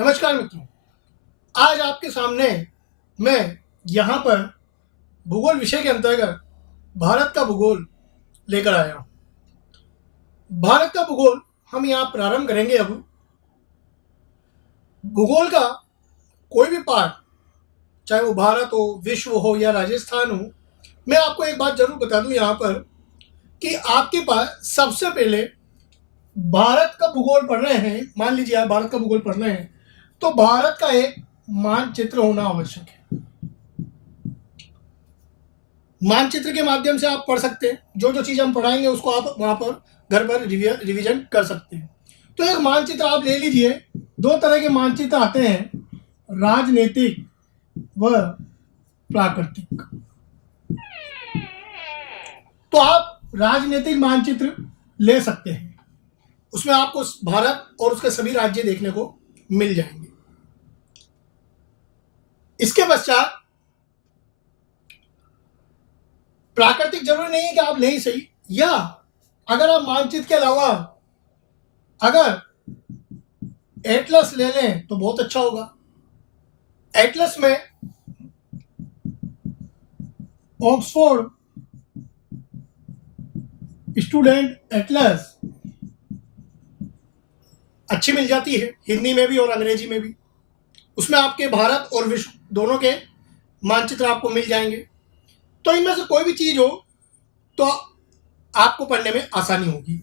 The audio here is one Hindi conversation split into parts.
नमस्कार मित्रों, आज आपके सामने मैं यहाँ पर भूगोल विषय के अंतर्गत भारत का भूगोल लेकर आया हूँ। भारत का भूगोल हम यहाँ प्रारंभ करेंगे। अब भूगोल का कोई भी पार्ट, चाहे वो भारत हो, विश्व हो या राजस्थान हो, मैं आपको एक बात जरूर बता दूं यहाँ पर कि आपके पास सबसे पहले भारत का भूगोल पढ़ रहे हैं, मान लीजिए आप भारत का भूगोल पढ़ रहे हैं, तो भारत का एक मानचित्र होना आवश्यक है। मानचित्र के माध्यम से आप पढ़ सकते हैं, जो जो चीज हम पढ़ाएंगे उसको आप वहां पर घर पर रिवीजन कर सकते हैं। तो एक मानचित्र आप ले लीजिए। दो तरह के मानचित्र आते हैं, राजनीतिक व प्राकृतिक। तो आप राजनीतिक मानचित्र ले सकते हैं, उसमें आपको भारत और उसके सभी राज्य देखने को मिल जाएंगे। इसके पश्चात प्राकृतिक जरूरी नहीं है कि आप ले ही सही, या अगर आप मानचित्र के अलावा अगर एटलस ले लें तो बहुत अच्छा होगा। एटलस में ऑक्सफोर्ड स्टूडेंट एटलस अच्छी मिल जाती है, हिंदी में भी और अंग्रेजी में भी। उसमें आपके भारत और विश्व दोनों के मानचित्र आपको मिल जाएंगे। तो इनमें से कोई भी चीज हो तो आपको पढ़ने में आसानी होगी।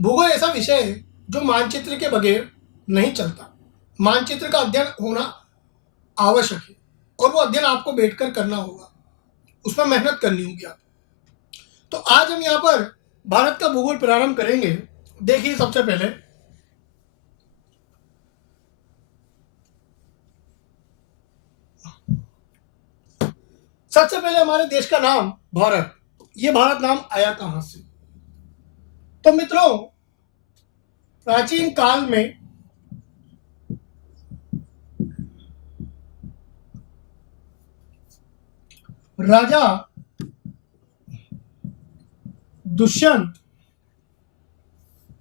भूगोल ऐसा विषय है जो मानचित्र के बगैर नहीं चलता। मानचित्र का अध्ययन होना आवश्यक है और वो अध्ययन आपको बैठकर करना होगा, उसमें मेहनत करनी होगी आप। तो आज हम यहाँ पर भारत का भूगोल प्रारंभ करेंगे। देखिए, सबसे पहले हमारे देश का नाम भारत। ये भारत नाम आया कहां से? तो मित्रों, प्राचीन काल में राजा दुष्यंत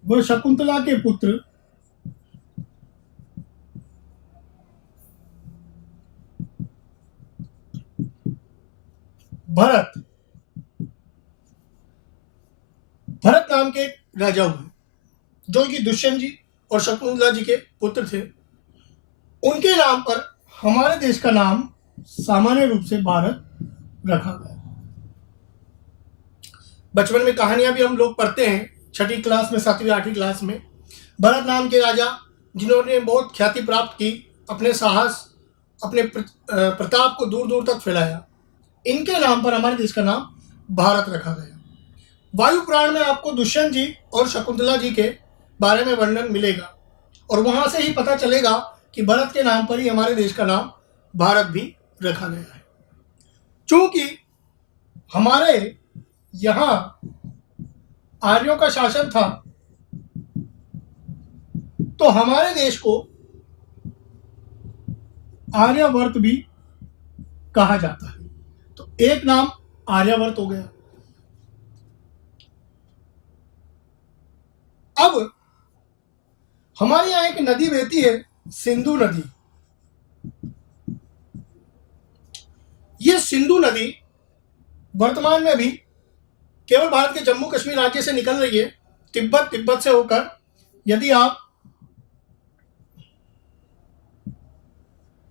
व शकुंतला के पुत्र भरत नाम के एक राजा हुए, जो कि दुष्यंत जी और शकुंतला जी के पुत्र थे। उनके नाम पर हमारे देश का नाम सामान्य रूप से भारत रखा गया। बचपन में कहानियां भी हम लोग पढ़ते हैं, छठी क्लास में, 7वीं 8वीं क्लास में। भरत नाम के राजा, जिन्होंने बहुत ख्याति प्राप्त की, अपने साहस, अपने प्रताप को दूर दूर तक फैलाया, इनके नाम पर हमारे देश का नाम भारत रखा गया। वायु पुराण में आपको दुष्यंत जी और शकुंतला जी के बारे में वर्णन मिलेगा और वहां से ही पता चलेगा कि भरत के नाम पर ही हमारे देश का नाम भारत भी रखा गया है। चूंकि हमारे यहां आर्यों का शासन था, तो हमारे देश को आर्यवर्त भी कहा जाता है। तो एक नाम आर्यवर्त हो गया। अब हमारे यहां एक नदी बहती है, सिंधु नदी। ये सिंधु नदी वर्तमान में भी केवल भारत के जम्मू कश्मीर राज्य से निकल रही है, तिब्बत से होकर। यदि आप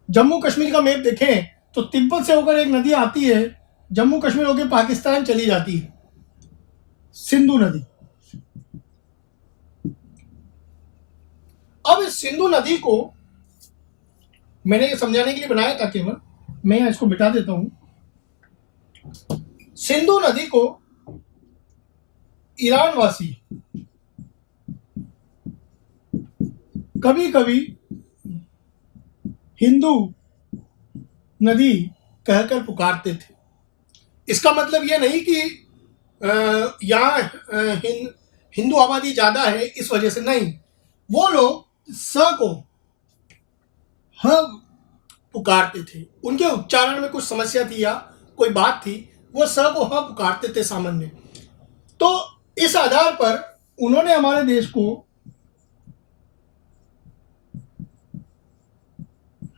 जम्मू कश्मीर का मैप देखें तो तिब्बत से होकर एक नदी आती है, जम्मू कश्मीर होकर पाकिस्तान चली जाती है, सिंधु नदी। अब इस सिंधु नदी को मैंने ये समझाने के लिए बनाया था, केवल मैं इसको मिटा देता हूं। सिंधु नदी को ईरान वासी कभी कभी हिंदू नदी कहकर पुकारते थे। इसका मतलब यह नहीं कि यहाँ हिंदू आबादी ज्यादा है इस वजह से, नहीं। वो लोग स को ह पुकारते थे, उनके उच्चारण में कुछ समस्या थी या कोई बात थी, वो स को ह पुकारते थे सामान्य। तो इस आधार पर उन्होंने हमारे देश को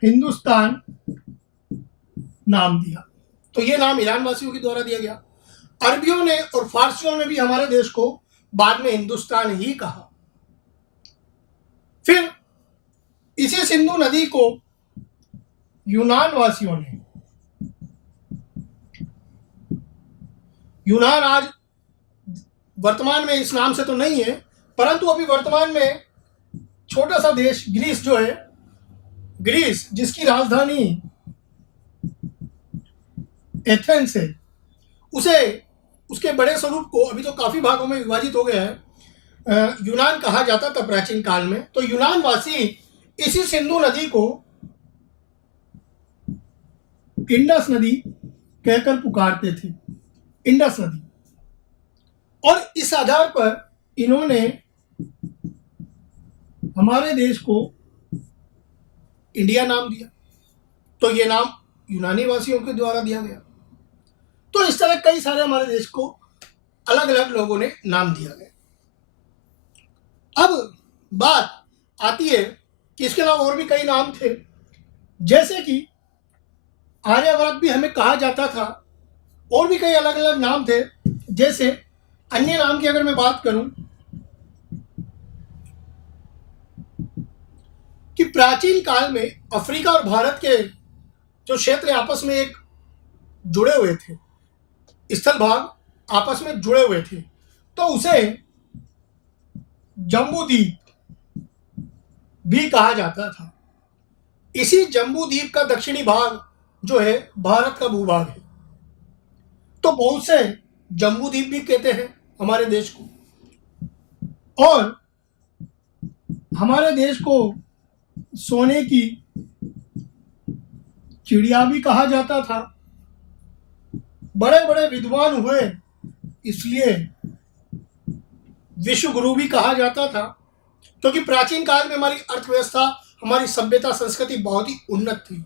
हिंदुस्तान नाम दिया। तो ये नाम ईरान वासियों के द्वारा दिया गया। अरबियों ने और फारसियों ने भी हमारे देश को बाद में हिंदुस्तान ही कहा। फिर इसी सिंधु नदी को यूनान वासियों ने, यूनान आज वर्तमान में इस नाम से तो नहीं है, परंतु अभी वर्तमान में छोटा सा देश ग्रीस जो है, ग्रीस जिसकी राजधानी एथेंस है, उसे, उसके बड़े स्वरूप को अभी तो काफी भागों में विभाजित हो गया है, यूनान कहा जाता था प्राचीन काल में। तो यूनान वासी इसी सिंधु नदी को इंडस नदी कहकर पुकारते थे, इंडस नदी। और इस आधार पर इन्होंने हमारे देश को इंडिया नाम दिया। तो ये नाम यूनानी वासियों के द्वारा दिया गया। तो इस तरह कई सारे हमारे देश को अलग अलग लोगों ने नाम दिया गया। अब बात आती है कि इसके अलावा और भी कई नाम थे, जैसे कि आर्यवर्त भी हमें कहा जाता था। और भी कई अलग अलग नाम थे। जैसे अन्य नाम की अगर मैं बात करूं कि प्राचीन काल में अफ्रीका और भारत के जो क्षेत्र आपस में एक जुड़े हुए थे, स्थल भाग आपस में जुड़े हुए थे, तो उसे जम्बूद्वीप भी कहा जाता था। इसी जम्बूद्वीप का दक्षिणी भाग जो है भारत का भूभाग है। तो बहुत से जम्बूद्वीप भी कहते हैं हमारे देश को। और हमारे देश को सोने की चिड़िया भी कहा जाता था। बड़े बड़े विद्वान हुए इसलिए विश्व गुरु भी कहा जाता था, क्योंकि प्राचीन काल में हमारी अर्थव्यवस्था, हमारी सभ्यता, संस्कृति बहुत ही उन्नत थी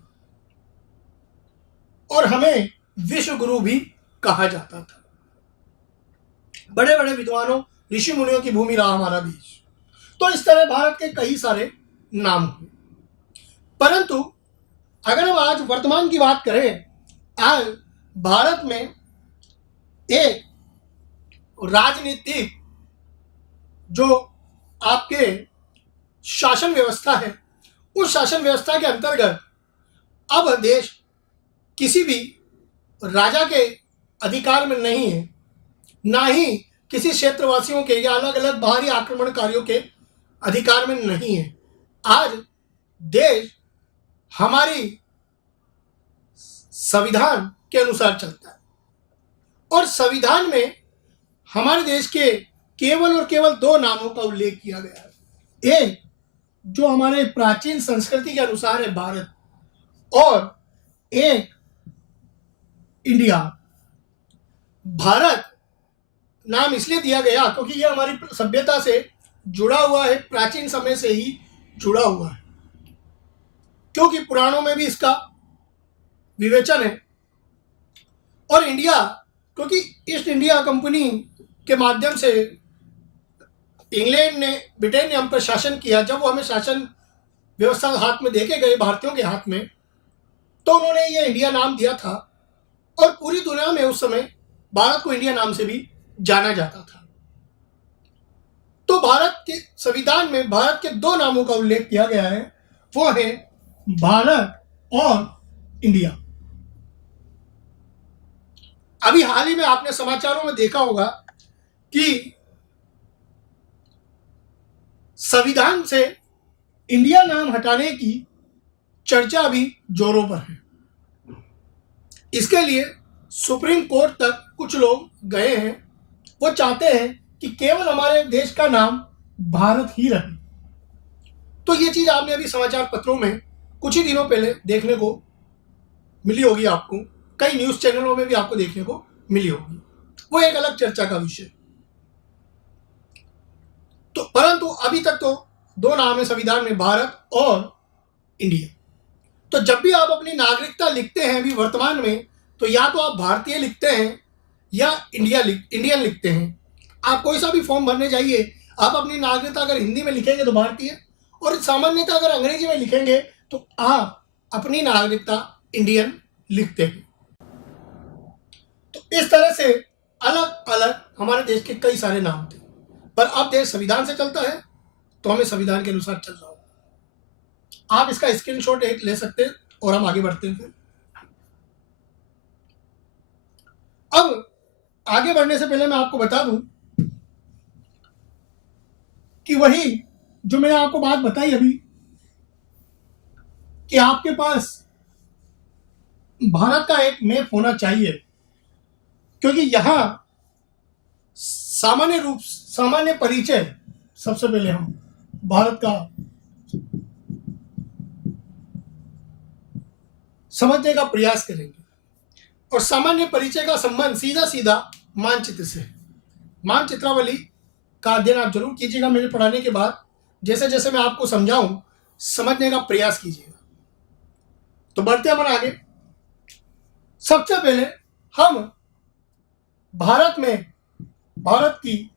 और हमें विश्व गुरु भी कहा जाता था। बड़े बड़े विद्वानों, ऋषि मुनियों की भूमि रहा हमारा देश। तो इस तरह भारत के कई सारे नाम हुए। परंतु अगर हम आज वर्तमान की बात करें, आज भारत में एक राजनीतिक जो आपके शासन व्यवस्था है, उस शासन व्यवस्था के अंतर्गत अब देश किसी भी राजा के अधिकार में नहीं है, ना ही किसी क्षेत्रवासियों के या अलग अलग बाहरी आक्रमणकारियों के अधिकार में नहीं है। आज देश हमारी संविधान के अनुसार चलता है और संविधान में हमारे देश के केवल और केवल दो नामों का उल्लेख किया गया है। एक जो हमारे प्राचीन संस्कृति के अनुसार है भारत, और एक इंडिया। भारत नाम इसलिए दिया गया क्योंकि यह हमारी सभ्यता से जुड़ा हुआ है, प्राचीन समय से ही जुड़ा हुआ है, क्योंकि पुराणों में भी इसका विवेचन है। और इंडिया क्योंकि ईस्ट इंडिया कंपनी के माध्यम से इंग्लैंड ने, ब्रिटेन ने हम पर शासन किया। जब वो हमें शासन व्यवस्था हाथ में देके गए भारतीयों के हाथ में, तो उन्होंने ये इंडिया नाम दिया था और पूरी दुनिया में उस समय भारत को इंडिया नाम से भी जाना जाता था। तो भारत के संविधान में भारत के दो नामों का उल्लेख किया गया है, वो है भारत और इंडिया। अभी हाल ही में आपने समाचारों में देखा होगा कि संविधान से इंडिया नाम हटाने की चर्चा अभी जोरों पर है। इसके लिए सुप्रीम कोर्ट तक कुछ लोग गए हैं। वो चाहते हैं कि केवल हमारे देश का नाम भारत ही रहे। तो ये चीज आपने अभी समाचार पत्रों में कुछ ही दिनों पहले देखने को मिली होगी, आपको कई न्यूज चैनलों में भी आपको देखने को मिली होगी। वो एक अलग चर्चा का विषय। तो परंतु अभी तक तो दो नाम है संविधान में, भारत और इंडिया। तो जब भी आप अपनी नागरिकता लिखते हैं अभी वर्तमान में, तो या तो आप भारतीय लिखते हैं या इंडियन लिखते हैं। आप कोई सा भी फॉर्म भरने जाइए, आप अपनी नागरिकता अगर हिंदी में लिखेंगे तो भारतीय, और सामान्यतः अगर अंग्रेजी में लिखेंगे तो आप अपनी नागरिकता इंडियन लिखते हैं। तो इस तरह से अलग अलग हमारे देश के कई सारे नाम थे, पर अब देश संविधान से चलता है तो हमें संविधान के अनुसार चलना होगा। आप इसका स्क्रीनशॉट एक ले सकते हैं और हम आगे बढ़ते हैं। फिर अब आगे बढ़ने से पहले मैं आपको बता दूं कि वही जो मैंने आपको बात बताई अभी कि आपके पास भारत का एक मैप होना चाहिए, क्योंकि यहां सामान्य परिचय सबसे पहले हम भारत का समझने का प्रयास करेंगे। और सामान्य परिचय का संबंध सीधा सीधा मानचित्र से। मानचित्रावली का अध्ययन आप जरूर कीजिएगा मेरे पढ़ाने के बाद। जैसे जैसे मैं आपको समझाऊं समझने का प्रयास कीजिएगा। तो बढ़ते अपन आगे। सबसे पहले हम भारत की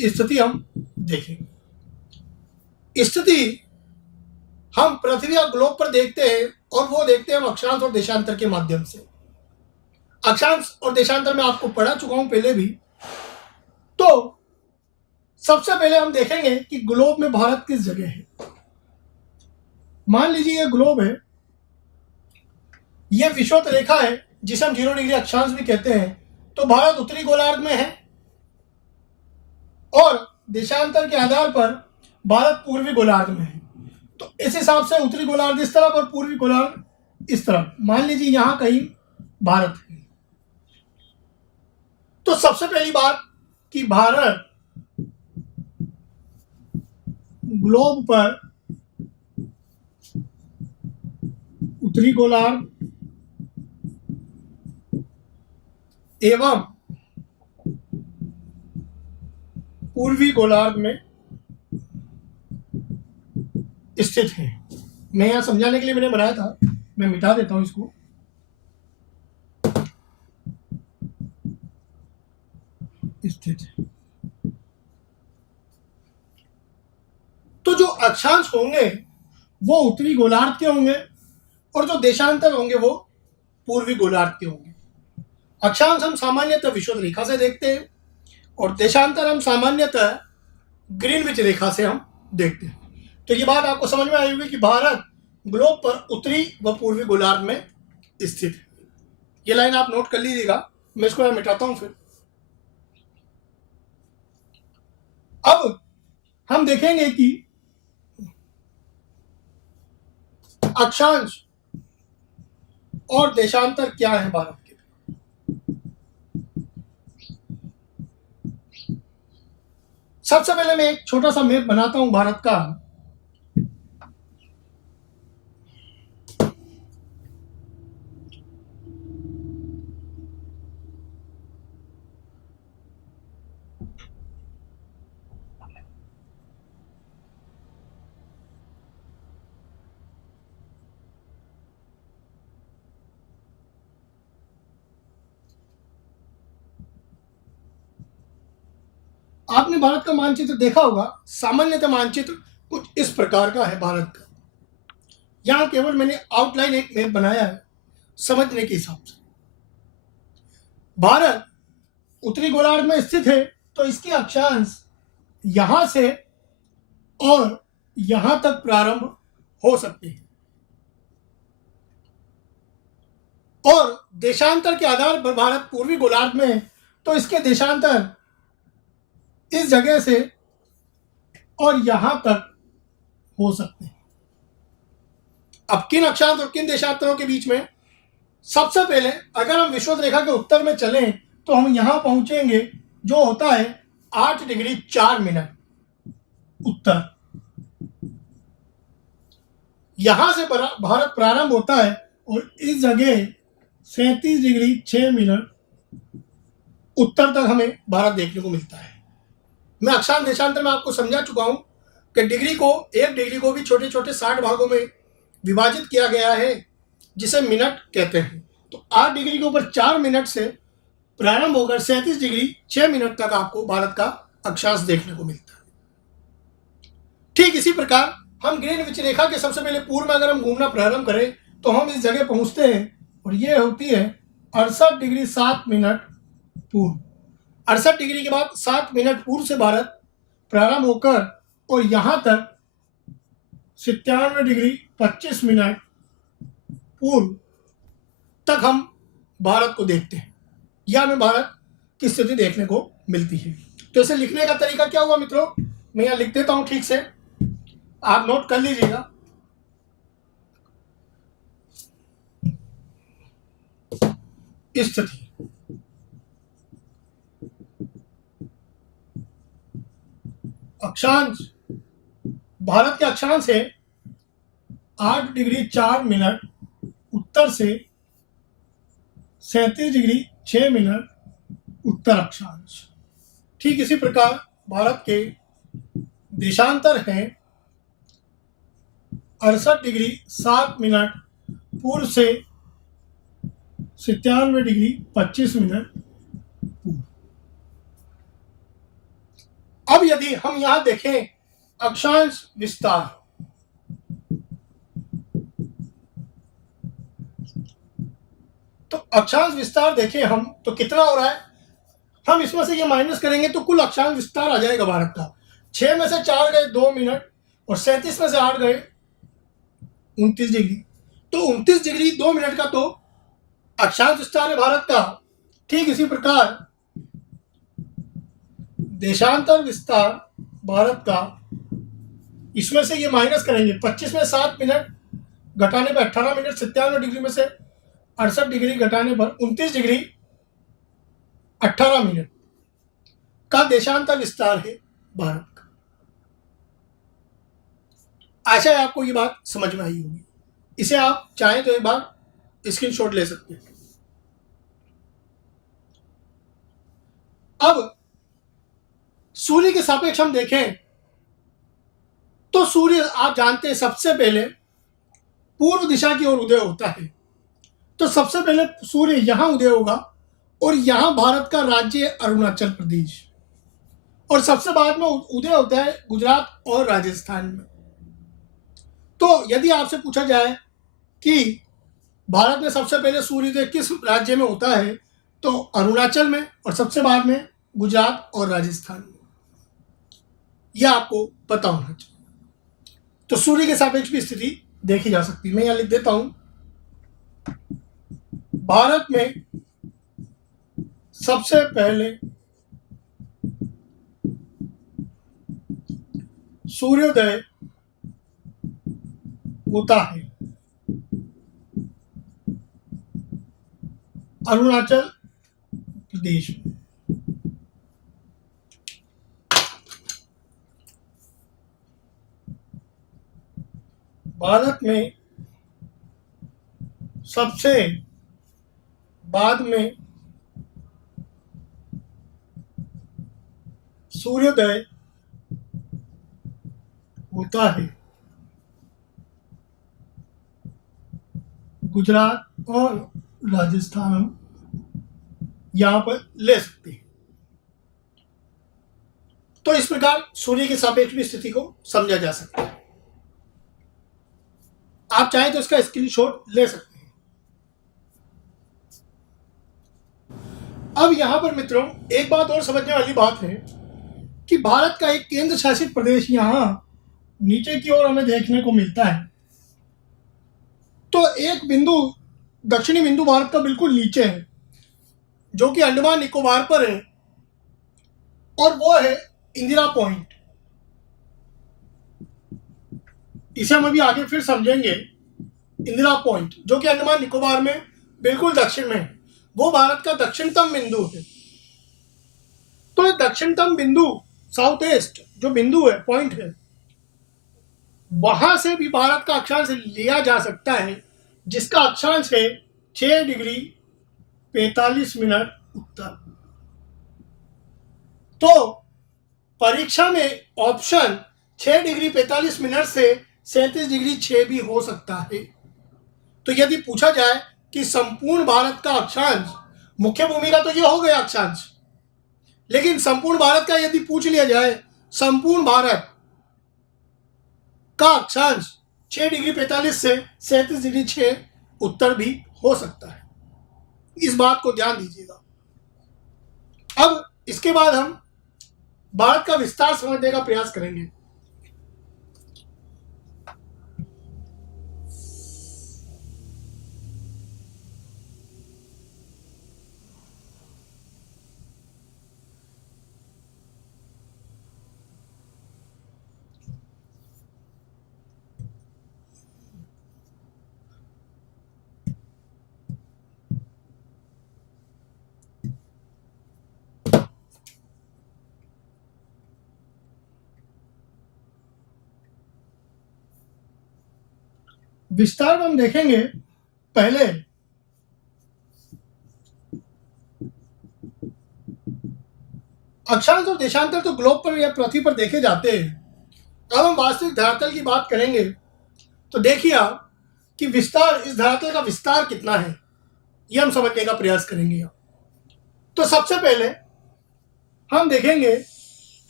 स्थिति हम देखेंगे। स्थिति हम पृथ्वी और ग्लोब पर देखते हैं, और वो देखते हैं हम अक्षांश और देशांतर के माध्यम से। अक्षांश और देशांतर में आपको पढ़ा चुका हूं पहले भी। तो सबसे पहले हम देखेंगे कि ग्लोब में भारत किस जगह है। मान लीजिए ये ग्लोब है, यह विषुवत रेखा है जिसे हम 0 डिग्री अक्षांश भी कहते हैं। तो भारत उत्तरी गोलार्ध में है, और देशांतर के आधार पर भारत पूर्वी गोलार्ध में है। तो इस हिसाब से उत्तरी गोलार्ध इस तरफ और पूर्वी गोलार्ध इस तरफ, मान लीजिए यहां कहीं भारत है। तो सबसे पहली बात कि भारत ग्लोब पर उत्तरी गोलार्ध एवं पूर्वी गोलार्ध में स्थित है। मैं यहां समझाने के लिए मैंने बनाया था, मैं मिटा देता हूं इसको। स्थित है। तो जो अक्षांश होंगे वो उत्तरी गोलार्ध के होंगे, और जो देशांतर होंगे वो पूर्वी गोलार्ध के होंगे। अक्षांश हम सामान्यतः विषुवत रेखा से देखते हैं, और देशांतर हम सामान्यतः ग्रीनविच रेखा से हम देखते हैं। तो ये बात आपको समझ में आई होगी कि भारत ग्लोब पर उत्तरी व पूर्वी गोलार्ध में स्थित है। ये लाइन आप नोट कर लीजिएगा, मैं इसको मिटाता हूं। फिर अब हम देखेंगे कि अक्षांश और देशांतर क्या है भारत के। सबसे पहले मैं एक छोटा सा मैप बनाता हूं भारत का। आपने भारत का मानचित्र देखा होगा। सामान्यतः मानचित्र कुछ इस प्रकार का है भारत का। यहां केवल मैंने आउटलाइन एक मैप बनाया है समझने के हिसाब से। भारत उत्तरी गोलार्ध में स्थित है, तो इसके अक्षांश यहां से और यहां तक प्रारंभ हो सकते हैं, और देशांतर के आधार पर भारत पूर्वी गोलार्ध में है, तो इसके देशांतर इस जगह से और यहां तक हो सकते हैं। अब किन अक्षांश और किन देशांतरों के बीच में? सबसे पहले अगर हम विषुवत रेखा के उत्तर में चलें तो हम यहां पहुंचेंगे, जो होता है 8 डिग्री 4 मिनट उत्तर। यहां से भारत प्रारंभ होता है, और इस जगह 37 डिग्री 6 मिनट उत्तर तक हमें भारत देखने को मिलता है। मैं अक्षांश देशांतर में आपको समझा चुका हूं कि एक डिग्री को भी छोटे छोटे 60 भागों में विभाजित किया गया है, जिसे मिनट कहते हैं। तो 8 डिग्री के ऊपर 4 मिनट से प्रारंभ होकर 37 डिग्री 6 मिनट तक आपको भारत का अक्षांश देखने को मिलता है। ठीक इसी प्रकार हम ग्रीनविच रेखा के सबसे पहले पूर्व में अगर हम घूमना प्रारंभ करें तो हम इस जगह पहुंचते हैं और ये होती है 68 डिग्री 7 मिनट पूर्व। 68 डिग्री के बाद 7 मिनट पूर्व से भारत प्रारंभ होकर और यहाँ तक 97 डिग्री 25 मिनट पूर्व तक हम भारत को देखते हैं या हमें भारत की स्थिति देखने को मिलती है। तो इसे लिखने का तरीका क्या हुआ मित्रों, मैं यहाँ लिख देता हूँ ठीक से, आप नोट कर लीजिएगा। स्थिति अक्षांश, भारत के अक्षांश है 8 डिग्री 4 मिनट उत्तर से 37 डिग्री 6 मिनट उत्तर अक्षांश। ठीक इसी प्रकार भारत के देशांतर है 68 डिग्री 7 मिनट पूर्व से 97 डिग्री 25 मिनट पूर्व। अब यदि हम यहां देखें अक्षांश विस्तार, तो अक्षांश विस्तार देखें हम तो कितना हो रहा है, हम इसमें से ये माइनस करेंगे तो कुल अक्षांश विस्तार आ जाएगा भारत का। 6 में से 4 गए 2 मिनट और 37 में से 8 गए 29 डिग्री, तो 29 डिग्री 2 मिनट का तो अक्षांश विस्तार है भारत का। ठीक इसी प्रकार देशांतर विस्तार भारत का, इसमें से ये माइनस करेंगे 25 में 7 मिनट घटाने पर 18 मिनट, 97 डिग्री में से 68 डिग्री घटाने पर 29 डिग्री 18 मिनट का देशांतर विस्तार है भारत का। आशा है आपको ये बात समझ में आई होगी। इसे आप चाहें तो एक बार स्क्रीनशॉट ले सकते हैं। अब सूर्य के सापेक्ष हम देखें तो सूर्य आप जानते हैं सबसे पहले पूर्व दिशा की ओर उदय होता है, तो सबसे पहले सूर्य यहां उदय होगा और यहां भारत का राज्य अरुणाचल प्रदेश, और सबसे बाद में उदय होता है गुजरात और राजस्थान में। तो यदि आपसे पूछा जाए कि भारत में सबसे पहले सूर्योदय किस राज्य में होता है, तो अरुणाचल में, और सबसे बाद में गुजरात और राजस्थान में, यह आपको पता होना चाहिए। तो सूर्य के सापेक्ष भी स्थिति देखी जा सकती है। मैं यहां लिख देता हूं, भारत में सबसे पहले सूर्योदय होता है अरुणाचल प्रदेश में। भारत में सबसे बाद में सूर्योदय होता है गुजरात और राजस्थान, यहां पर ले सकते हैं। तो इस प्रकार सूर्य के सापेक्ष भी स्थिति को समझा जा सकता है। आप चाहें तो इसका स्क्रीनशॉट ले सकते हैं। अब यहां पर मित्रों एक बात और समझने वाली बात है कि भारत का एक केंद्र शासित प्रदेश यहां नीचे की ओर हमें देखने को मिलता है। तो एक बिंदु, दक्षिणी बिंदु भारत का बिल्कुल नीचे है, जो कि अंडमान निकोबार पर है, और वो है इंदिरा पॉइंट। इसे हम अभी आगे फिर समझेंगे। इंदिरा पॉइंट जो कि अंडमान निकोबार में बिल्कुल दक्षिण में है, वो भारत का दक्षिणतम बिंदु है। तो दक्षिणतम बिंदु, साउथ ईस्ट जो बिंदु है, पॉइंट है, वहां से भी भारत का अक्षांश लिया जा सकता है, जिसका अक्षांश है 6 डिग्री 45 मिनट उत्तर। तो परीक्षा में ऑप्शन 6 डिग्री 45 मिनट से 37 डिग्री 6 भी हो सकता है। तो यदि पूछा जाए कि संपूर्ण भारत का अक्षांश, मुख्य भूमि का तो ये हो गया अक्षांश, लेकिन संपूर्ण भारत का यदि पूछ लिया जाए, संपूर्ण भारत का अक्षांश 6 डिग्री 45 से 37 डिग्री 6 उत्तर भी हो सकता है। इस बात को ध्यान दीजिएगा। अब इसके बाद हम भारत का विस्तार समझने का प्रयास करेंगे। विस्तार में हम देखेंगे पहले अक्षांश और देशांतर तो ग्लोब पर या पृथ्वी पर देखे जाते हैं। अब हम वास्तविक धरातल की बात करेंगे। तो देखिए आप कि विस्तार, इस धरातल का विस्तार कितना है, यह हम समझने का प्रयास करेंगे। तो सबसे पहले हम देखेंगे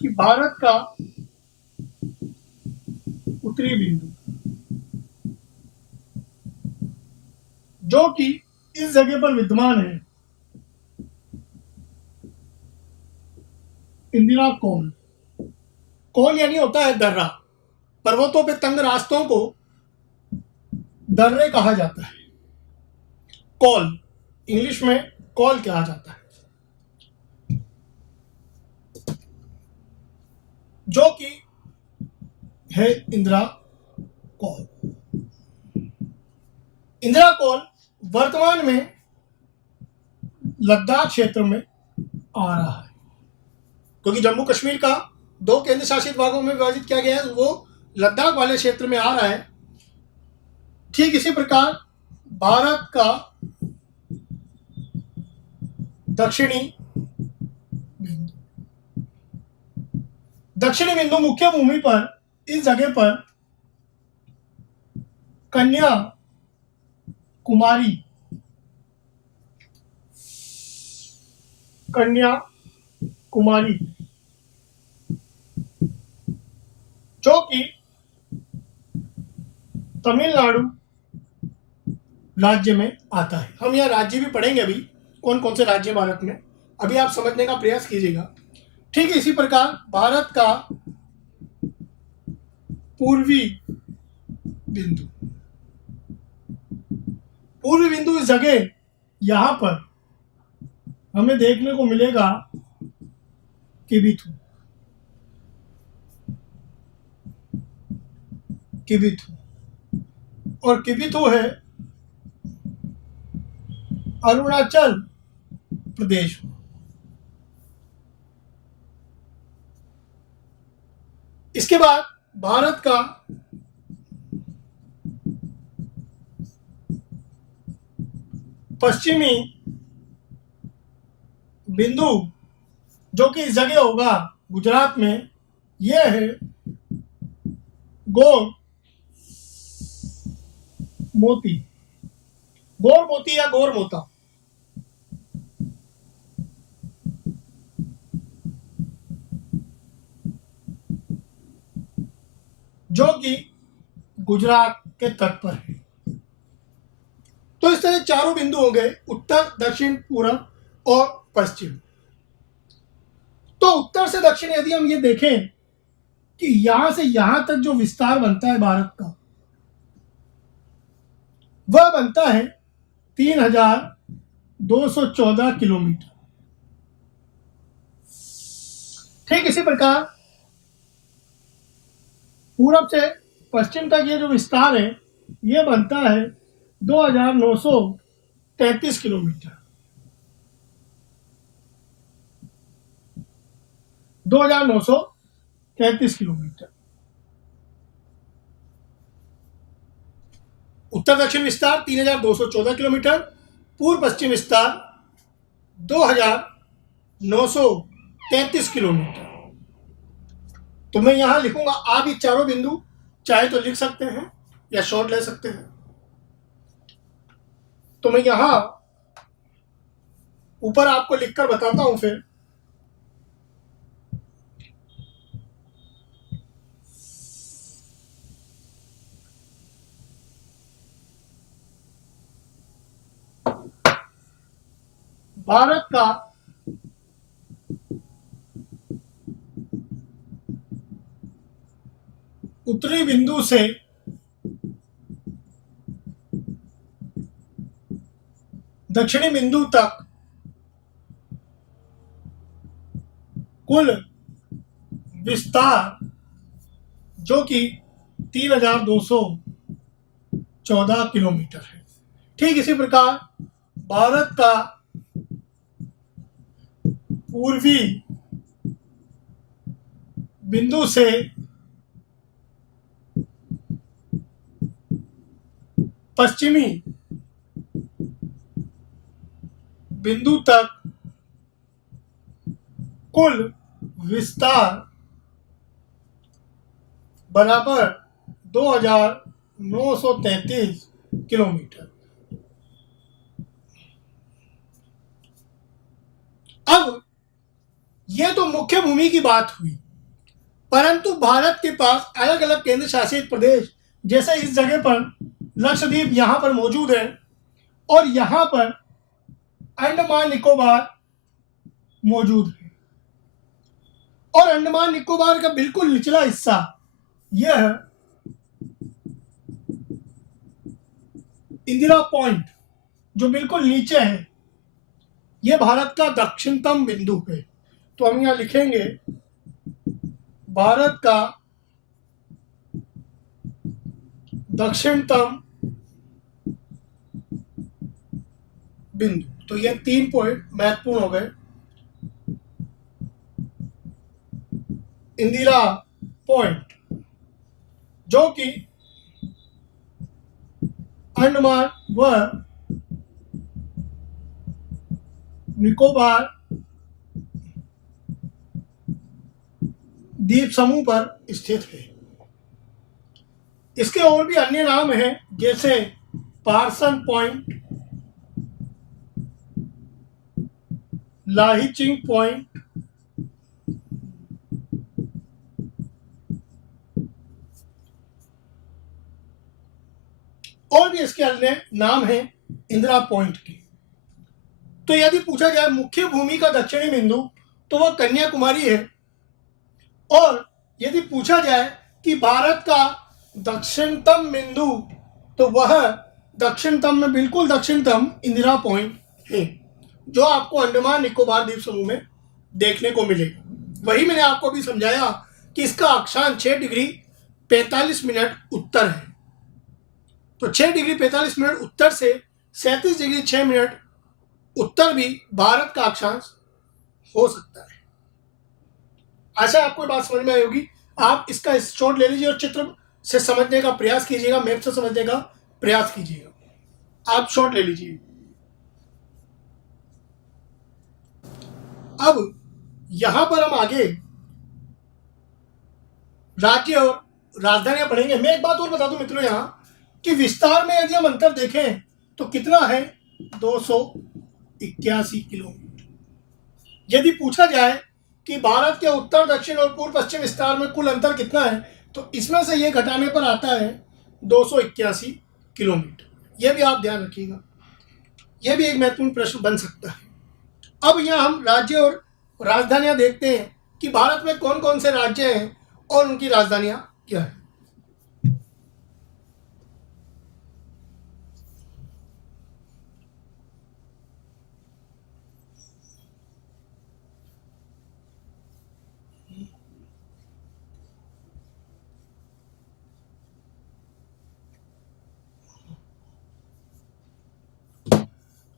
कि भारत का उत्तरी बिंदु, जो कि इस जगह पर विद्यमान है, इंदिरा कोल। कोल यानी होता है दर्रा। पर्वतों पे तंग रास्तों को दर्रे कहा जाता है। कॉल, इंग्लिश में कॉल कहा जाता है, जो कि है इंदिरा कॉल। इंदिरा कॉल वर्तमान में लद्दाख क्षेत्र में आ रहा है, क्योंकि जम्मू कश्मीर का 2 केंद्र शासित भागों में विभाजित किया गया है, वो लद्दाख वाले क्षेत्र में आ रहा है। ठीक इसी प्रकार भारत का दक्षिणी मुख्य भूमि पर, इस जगह पर कन्याकुमारी जो कि तमिलनाडु राज्य में आता है। हम यहाँ राज्य भी पढ़ेंगे अभी, कौन कौन से राज्य भारत में, अभी आप समझने का प्रयास कीजिएगा। ठीक इसी प्रकार भारत का पूर्वी बिंदु इस जगह, यहां पर हमें देखने को मिलेगा किबिथु। और किबिथु है अरुणाचल प्रदेश। इसके बाद भारत का पश्चिमी बिंदु, जो कि इस जगह होगा गुजरात में, यह है गोर मोती या गोरमोता। जो कि गुजरात के तट पर है। तो इस तरह 4 बिंदु हो गए, उत्तर, दक्षिण, पूर्व और पश्चिम। तो उत्तर से दक्षिण यदि हम ये देखें कि यहां से यहां तक जो विस्तार बनता है भारत का, वह बनता है 3214 किलोमीटर। ठीक इसी प्रकार पूरब से पश्चिम तक ये जो विस्तार है, ये बनता है 2933 किलोमीटर। 2933 किलोमीटर। उत्तर दक्षिण विस्तार 3214 किलोमीटर, पूर्व पश्चिम विस्तार 2933 किलोमीटर। तो मैं यहां लिखूंगा, आप ये 4 बिंदु चाहे तो लिख सकते हैं या शॉर्ट ले सकते हैं। तो मैं यहां ऊपर आपको लिखकर बताता हूं फिर। भारत का उत्तरी बिंदु से दक्षिणी बिंदु तक कुल विस्तार जो कि 3214 किलोमीटर है। ठीक इसी प्रकार भारत का पूर्वी बिंदु से पश्चिमी बिंदु तक कुल विस्तार बराबर 2933 किलोमीटर। अब यह तो मुख्य भूमि की बात हुई, परंतु भारत के पास अलग अलग केंद्र शासित प्रदेश, जैसे इस जगह पर लक्षद्वीप यहां पर मौजूद है और यहां पर अंडमान निकोबार मौजूद है। और अंडमान निकोबार का बिल्कुल निचला हिस्सा यह इंदिरा पॉइंट जो बिल्कुल नीचे है, यह भारत का दक्षिणतम बिंदु है। तो हम यहां लिखेंगे भारत का दक्षिणतम बिंदु। तो ये 3 पॉइंट महत्वपूर्ण हो गए। इंदिरा पॉइंट जो कि अंडमान व निकोबार द्वीप समूह पर स्थित है। इसके और भी अन्य नाम हैं, जैसे पार्सन पॉइंट, लाहिचिंग पॉइंट, और भी इसके अन्य नाम हैं इंदिरा पॉइंट के। तो यदि पूछा जाए मुख्य भूमि का दक्षिणी बिंदु तो वह कन्याकुमारी है, और यदि पूछा जाए कि भारत का दक्षिणतम बिंदु तो वह दक्षिणतम में बिल्कुल दक्षिणतम इंदिरा पॉइंट है, जो आपको अंडमान निकोबार द्वीप समूह में देखने को मिलेगा। वही मैंने आपको भी समझाया कि इसका अक्षांश 6 डिग्री 45 मिनट उत्तर है। तो 6 डिग्री 45 मिनट उत्तर से 37 डिग्री 6 मिनट उत्तर भी भारत का अक्षांश हो सकता है। आशा आपको बात समझ में आई होगी। आप इसका स्क्रीनशॉट ले लीजिए और चित्र से समझने का प्रयास कीजिएगा, मैप से समझने का प्रयास कीजिएगा। आप शॉट ले लीजिए। अब यहां पर हम आगे राज्य और राजधानियां पढ़ेंगे। मैं एक बात और बता दूं मित्रों, यहां कि विस्तार में यदि हम अंतर देखें तो कितना है, 281 किलोमीटर। यदि पूछा जाए कि भारत के उत्तर दक्षिण और पूर्व पश्चिम विस्तार में कुल अंतर कितना है, तो इसमें से ये घटाने पर आता है 281 किलोमीटर। यह भी आप ध्यान रखिएगा, यह भी एक महत्वपूर्ण प्रश्न बन सकता है। अब यहाँ हम राज्य और राजधानियां देखते हैं कि भारत में कौन कौन से राज्य हैं और उनकी राजधानियां क्या है।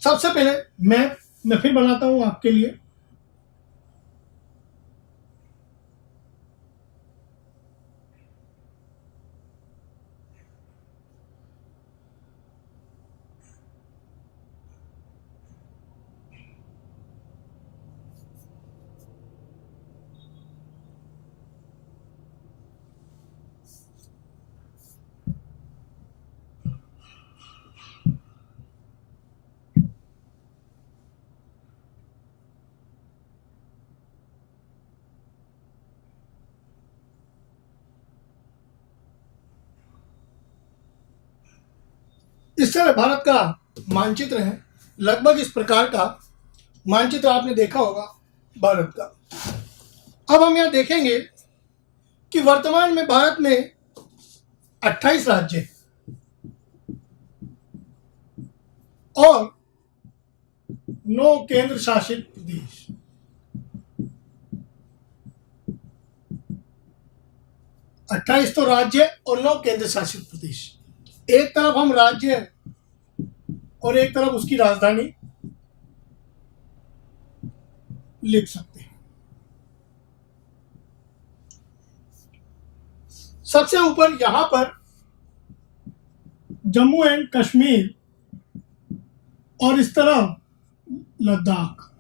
सबसे पहले मैं फिर बनाता हूं आपके लिए। इस तरह भारत का मानचित्र है लगभग इस प्रकार का, मानचित्र आपने देखा होगा भारत का। अब हम यहाँ देखेंगे कि वर्तमान में भारत में 28 राज्य हैं और 9 केंद्र शासित प्रदेश। अट्ठाईस तो राज्य और 9 केंद्र शासित प्रदेश। एक तरफ हम राज्य और एक तरफ उसकी राजधानी लिख सकते हैं। सबसे ऊपर यहां पर जम्मू एंड कश्मीर और इस तरफ लद्दाख।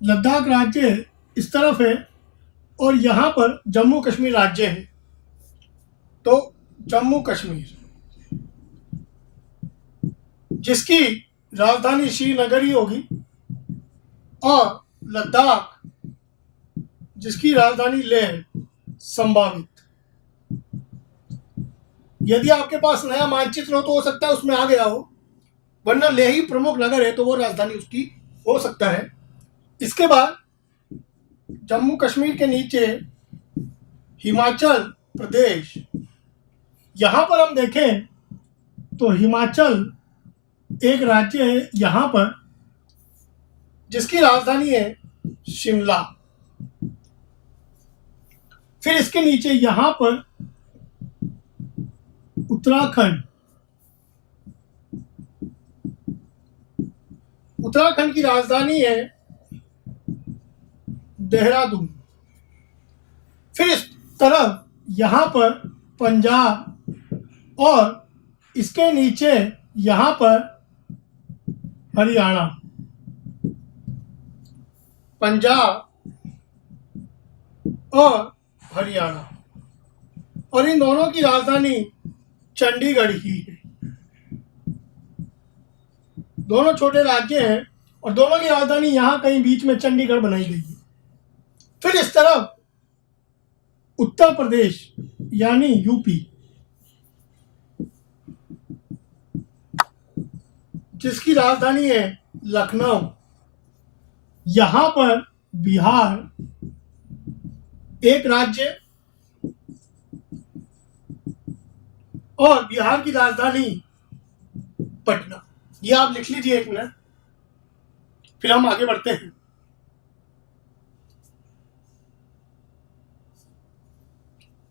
लद्दाख राज्य इस तरफ है और यहां पर जम्मू कश्मीर राज्य है। तो जम्मू कश्मीर जिसकी राजधानी श्रीनगर ही होगी और लद्दाख जिसकी राजधानी लेह है संभावित। यदि आपके पास नया मानचित्र हो तो हो सकता है उसमें आ गया हो, वरना लेह ही प्रमुख नगर है तो वो राजधानी उसकी हो सकता है। इसके बाद जम्मू कश्मीर के नीचे हिमाचल प्रदेश। यहां पर हम देखें तो हिमाचल एक राज्य है यहां पर जिसकी राजधानी है शिमला। फिर इसके नीचे यहां पर उत्तराखंड। उत्तराखंड की राजधानी है देहरादून। फिर इस तरफ यहां पर पंजाब और इसके नीचे यहां पर हरियाणा। पंजाब और हरियाणा और इन दोनों की राजधानी चंडीगढ़ ही है। दोनों छोटे राज्य हैं और दोनों की राजधानी यहां कहीं बीच में चंडीगढ़ बनाई गई है। फिर इस तरफ उत्तर प्रदेश यानी यूपी जिसकी राजधानी है लखनऊ। यहां पर बिहार एक राज्य और बिहार की राजधानी पटना। ये आप लिख लीजिए एक मिनट, फिर हम आगे बढ़ते हैं।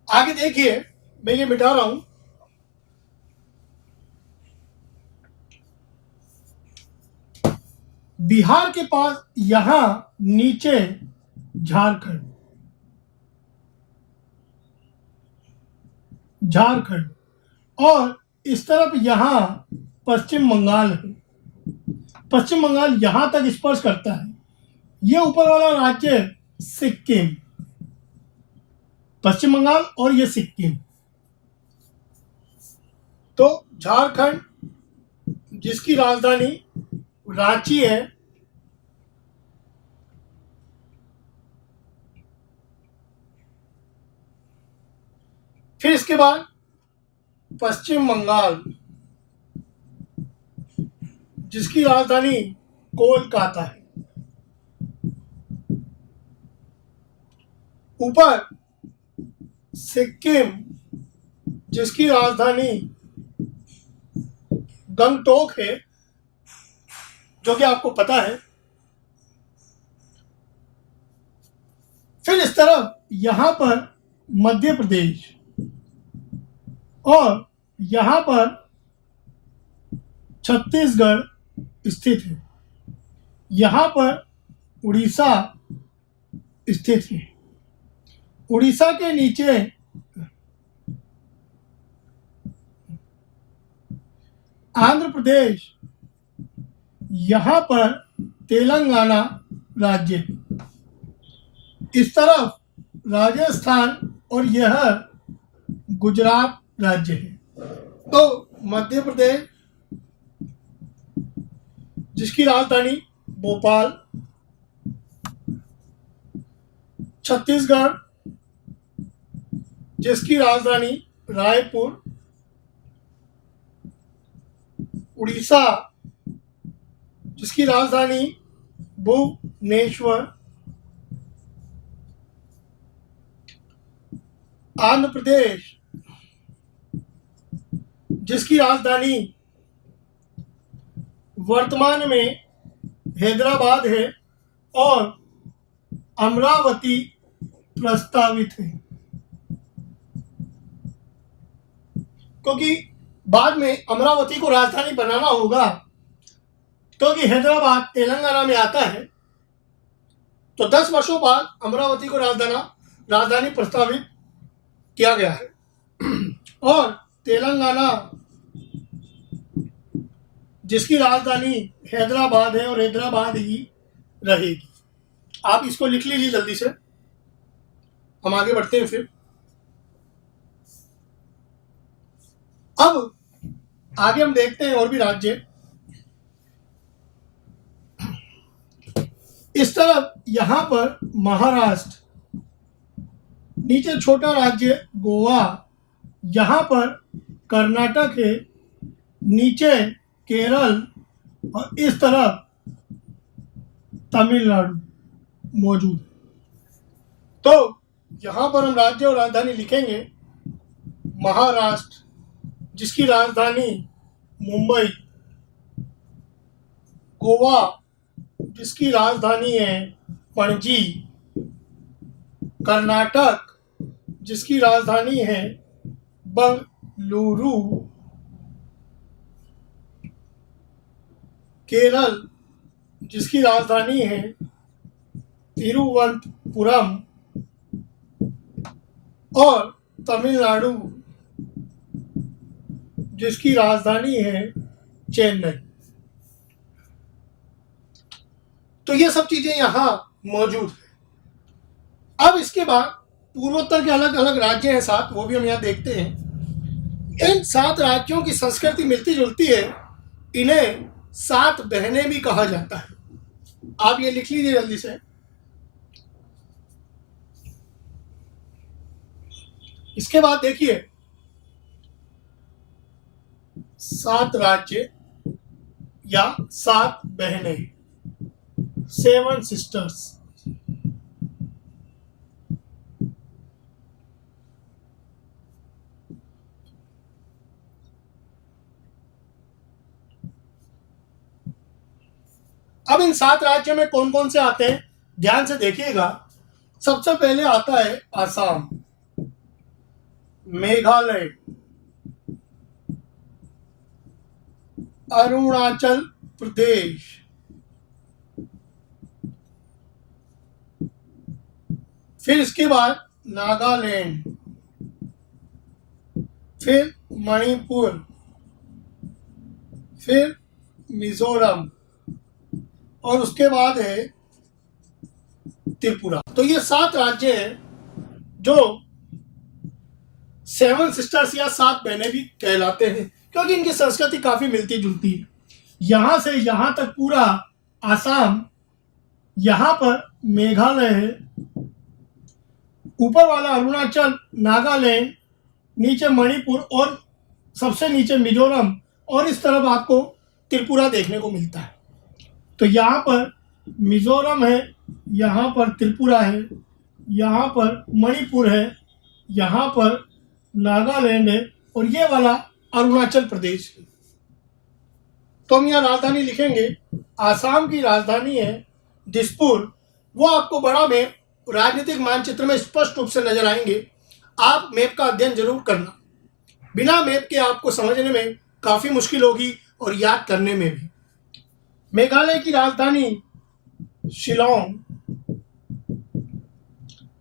आगे देखिए, मैं ये मिटा रहा हूं। बिहार के पास यहां नीचे झारखंड। झारखंड और इस तरफ यहां पश्चिम बंगाल है। पश्चिम बंगाल यहां तक स्पर्श करता है। यह ऊपर वाला राज्य सिक्किम। पश्चिम बंगाल और ये सिक्किम। तो झारखंड जिसकी राजधानी रांची है, फिर इसके बाद पश्चिम बंगाल जिसकी राजधानी कोलकाता है। ऊपर सिक्किम जिसकी राजधानी गंगटोक है, जो कि आपको पता है। फिर इस तरफ यहां पर मध्य प्रदेश और यहां पर छत्तीसगढ़ स्थित है। यहां पर उड़ीसा स्थित है। उड़ीसा के नीचे आंध्र प्रदेश, यहां पर तेलंगाना राज्य, इस तरफ राजस्थान और यह गुजरात राज्य है। तो मध्य प्रदेश जिसकी राजधानी भोपाल, छत्तीसगढ़ जिसकी राजधानी रायपुर, उड़ीसा जिसकी राजधानी भुवनेश्वर। आंध्र प्रदेश जिसकी राजधानी वर्तमान में हैदराबाद है और अमरावती प्रस्तावित है, क्योंकि बाद में अमरावती को राजधानी बनाना होगा, क्योंकि हैदराबाद तेलंगाना में आता है। तो 10 वर्षों बाद अमरावती को राजधानी प्रस्तावित किया गया है और तेलंगाना जिसकी राजधानी हैदराबाद है और हैदराबाद ही रहेगी। आप इसको लिख लीजिए जल्दी से, हम आगे बढ़ते हैं। फिर अब आगे हम देखते हैं और भी राज्य। इस तरफ यहां पर महाराष्ट्र, नीचे छोटा राज्य गोवा, यहां पर कर्नाटक है, नीचे केरल और इस तरफ तमिलनाडु मौजूद। तो यहां पर हम राज्य और राजधानी लिखेंगे। महाराष्ट्र जिसकी राजधानी मुंबई, गोवा जिसकी राजधानी है पणजी, कर्नाटक जिसकी राजधानी है बंगलुरु, केरल जिसकी राजधानी है तिरुवनंतपुरम और तमिलनाडु जिसकी राजधानी है चेन्नई। तो ये सब चीजें यहां मौजूद है। अब इसके बाद पूर्वोत्तर के अलग अलग राज्य हैं 7, वो भी हम यहां देखते हैं। इन 7 राज्यों की संस्कृति मिलती जुलती है, इन्हें 7 बहनें भी कहा जाता है। आप ये लिख लीजिए जल्दी से। इसके बाद देखिए 7 राज्य या 7 बहनें, 7 सिस्टर्स। अब इन 7 राज्यों में कौन कौन से आते हैं, ध्यान से देखिएगा। सबसे पहले आता है आसाम, मेघालय, अरुणाचल प्रदेश, फिर इसके बाद नागालैंड, फिर मणिपुर, फिर मिजोरम और उसके बाद है त्रिपुरा। तो ये 7 राज्य हैं जो 7 सिस्टर्स या 7 बहनें भी कहलाते हैं, क्योंकि इनकी संस्कृति काफी मिलती जुलती है। यहां से यहां तक पूरा आसाम, यहां पर मेघालय है, ऊपर वाला अरुणाचल, नागालैंड, नीचे मणिपुर और सबसे नीचे मिजोरम और इस तरफ आपको त्रिपुरा देखने को मिलता है। तो यहाँ पर मिजोरम है, यहाँ पर त्रिपुरा है, यहाँ पर मणिपुर है, यहाँ पर नागालैंड है और ये वाला अरुणाचल प्रदेश है। तो हम यहाँ राजधानी लिखेंगे। आसाम की राजधानी है दिसपुर। वो आपको बड़ा मैप राजनीतिक मानचित्र में स्पष्ट रूप से नजर आएंगे। आप मैप का अध्ययन जरूर करना, बिना मैप के आपको समझने में काफी मुश्किल होगी और याद करने में भी। मेघालय की राजधानी शिलोंग,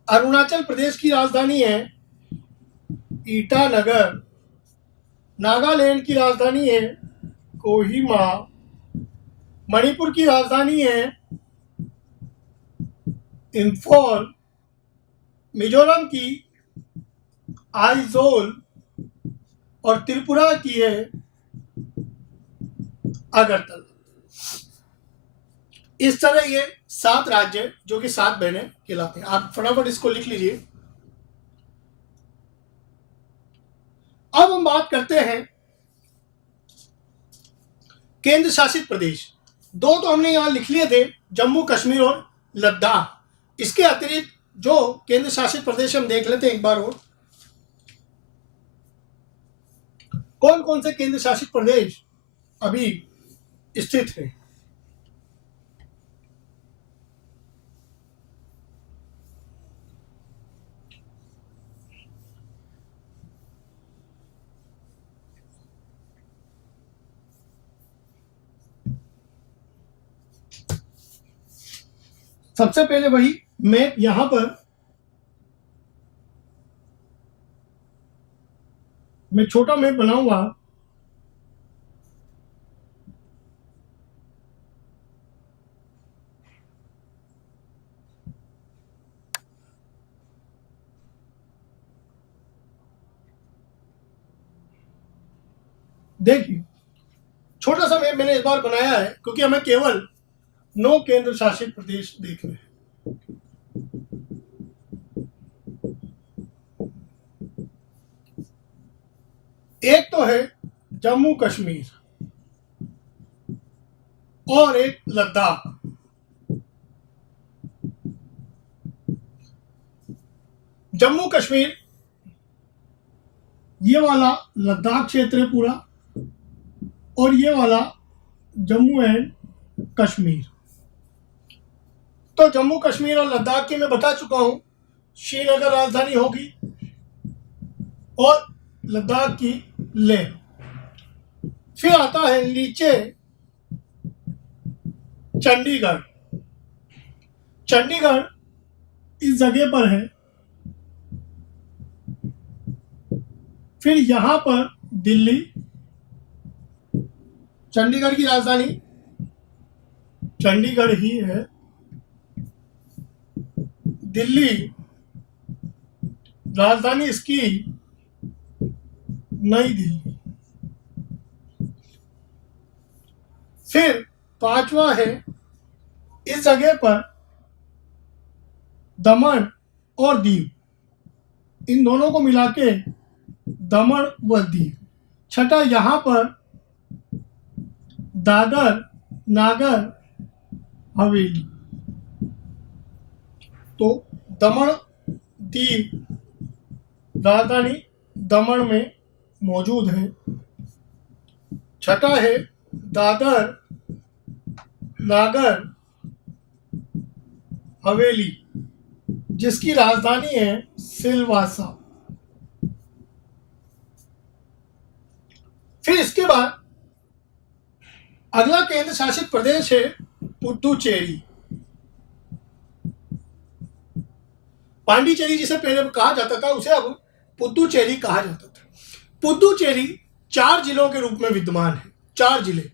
अरुणाचल प्रदेश की राजधानी है ईटानगर, नागालैंड की राजधानी है कोहिमा, मणिपुर की राजधानी है इम्फॉल, मिजोरम की आइजोल और त्रिपुरा की है अगरतला। इस तरह ये 7 राज्य जो कि 7 बहनें कहलाते हैं। आप फटाफट इसको लिख लीजिए। अब हम बात करते हैं केंद्र शासित प्रदेश। दो तो हमने यहाँ लिख लिए थे, जम्मू कश्मीर और लद्दाख। इसके अतिरिक्त जो केंद्र शासित प्रदेश हम देख लेते हैं एक बार और, कौन कौन से केंद्र शासित प्रदेश अभी स्थित है। सबसे पहले वही मैप यहां पर मैं छोटा मैप बनाऊंगा। देखिए, छोटा सा मैप मैंने इस बार बनाया है क्योंकि हमें केवल 9 केंद्र शासित प्रदेश देखने हैं। एक तो है जम्मू कश्मीर और एक लद्दाख। जम्मू कश्मीर ये वाला लद्दाख क्षेत्र है पूरा, और ये वाला जम्मू एंड कश्मीर। तो जम्मू कश्मीर और लद्दाख की मैं बता चुका हूं, श्रीनगर राजधानी होगी और लद्दाख की लेह। फिर आता है नीचे चंडीगढ़। चंडीगढ़ इस जगह पर है। फिर यहां पर दिल्ली, चंडीगढ़ की राजधानी चंडीगढ़ ही है। दिल्ली राजधानी इसकी नई दिल्ली। फिर पांचवा है इस जगह पर दमन और दीव, इन दोनों को मिला के दमन व दीव। छठा यहां पर दादर नागर हवेली। तो दमन दीव राजधानी दमन में मौजूद है। छठा है दादर नागर हवेली, जिसकी राजधानी है सिलवासा। फिर इसके बाद अगला केंद्र शासित प्रदेश है पुदुचेरी। पांडिचेरी जिसे पहले कहा जाता था, उसे अब पुदुचेरी कहा जाता था। पुदुचेरी 4 जिलों के रूप में विद्यमान है। 4 जिले।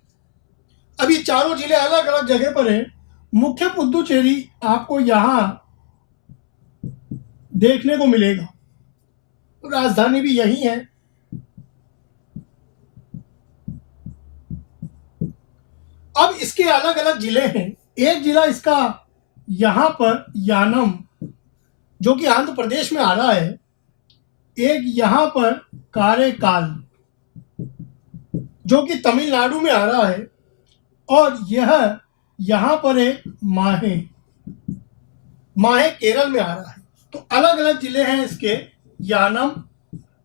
अब ये चारों जिले अलग अलग जगह पर हैं। मुख्य पुदुचेरी आपको यहां देखने को मिलेगा, राजधानी भी यही है। अब इसके अलग अलग जिले हैं। एक जिला इसका यहां पर यानम, जो कि आंध्र प्रदेश में आ रहा है। एक यहां पर कारेकाल, जो कि तमिलनाडु में आ रहा है। और यह यहां पर एक माहे केरल में आ रहा है। तो अलग अलग जिले हैं इसके। यानम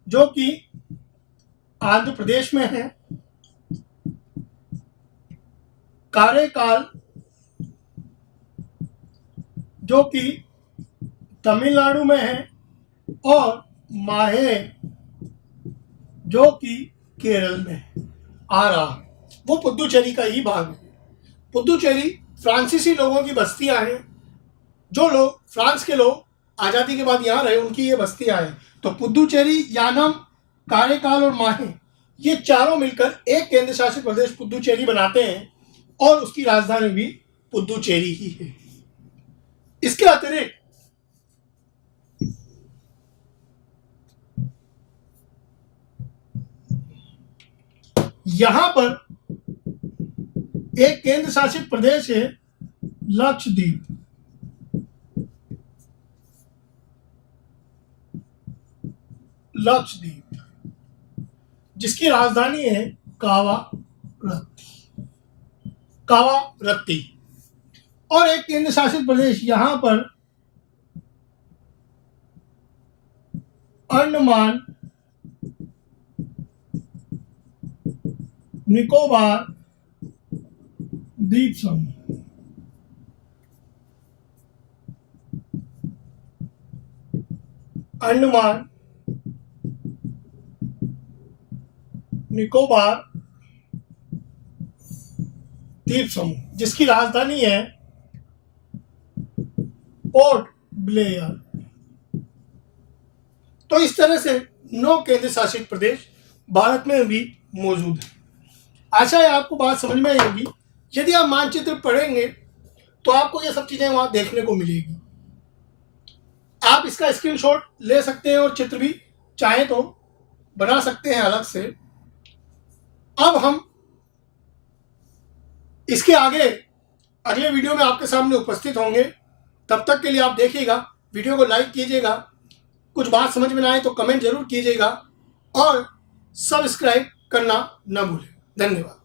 जो कि आंध्र प्रदेश में है, कारेकाल जो कि तमिलनाडु में है, और माहे जो कि केरल में आ रहा है। वो पुदुचेरी का ही भाग है। पुदुचेरी फ्रांसीसी लोगों की बस्तियां हैं। जो लोग फ्रांस के लोग आज़ादी के बाद यहाँ रहे, उनकी ये बस्तियां हैं। तो पुदुचेरी, यानम, कारेकाल और माहे, ये चारों मिलकर एक केंद्र शासित प्रदेश पुदुचेरी बनाते हैं, और उसकी राजधानी भी पुदुचेरी ही है। इसके अतिरिक्त यहां पर एक केंद्र शासित प्रदेश है लक्षद्वीप। लक्षद्वीप जिसकी राजधानी है कावारत्ती। कावारत्ती। और एक केंद्र शासित प्रदेश यहाँ पर अंडमान निकोबार द्वीप समूह। अंडमान निकोबार द्वीप समूह, जिसकी राजधानी है पोर्ट ब्लेयर। तो इस तरह से 9 केंद्र शासित प्रदेश भारत में भी मौजूद है। आशा है आपको बात समझ में आई होगी। यदि आप मानचित्र पढ़ेंगे तो आपको ये सब चीजें वहां देखने को मिलेगी। आप इसका स्क्रीनशॉट ले सकते हैं और चित्र भी चाहें तो बना सकते हैं अलग से। अब हम इसके आगे अगले वीडियो में आपके सामने उपस्थित होंगे। तब तक के लिए आप देखिएगा, वीडियो को लाइक कीजिएगा, कुछ बात समझ में ना आए तो कमेंट जरूर कीजिएगा और सब्सक्राइब करना न भूलें। धन्यवाद।